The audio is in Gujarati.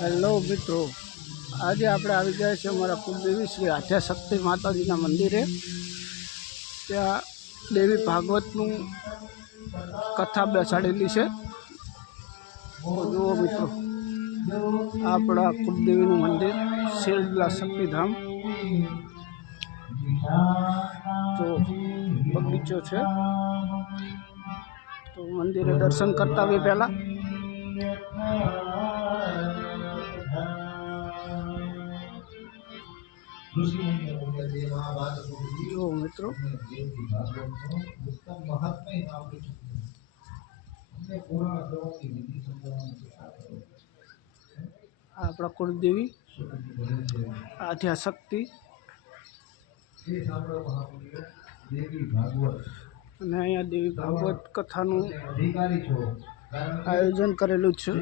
હેલો મિત્રો. આજે આપણે આવી ગયા છીએ અમારા કુલદેવી શ્રી આદ્યાશક્તિ માતાજીના મંદિરે. ત્યાં દેવી ભાગવતનું કથા બેસાડેલી છે. જુઓ મિત્રો, આપણા કુલદેવીનું મંદિર શિરલા શક્તિધામ. તો બગીચો છે. તો મંદિરે દર્શન કરતા બી પહેલાં. જુઓ મિત્રો. આ આપણા કુળદેવી આધ્યાશક્તિ. અને અહીંયા દેવી ભાગવત કથાનું આયોજન કરેલું છે.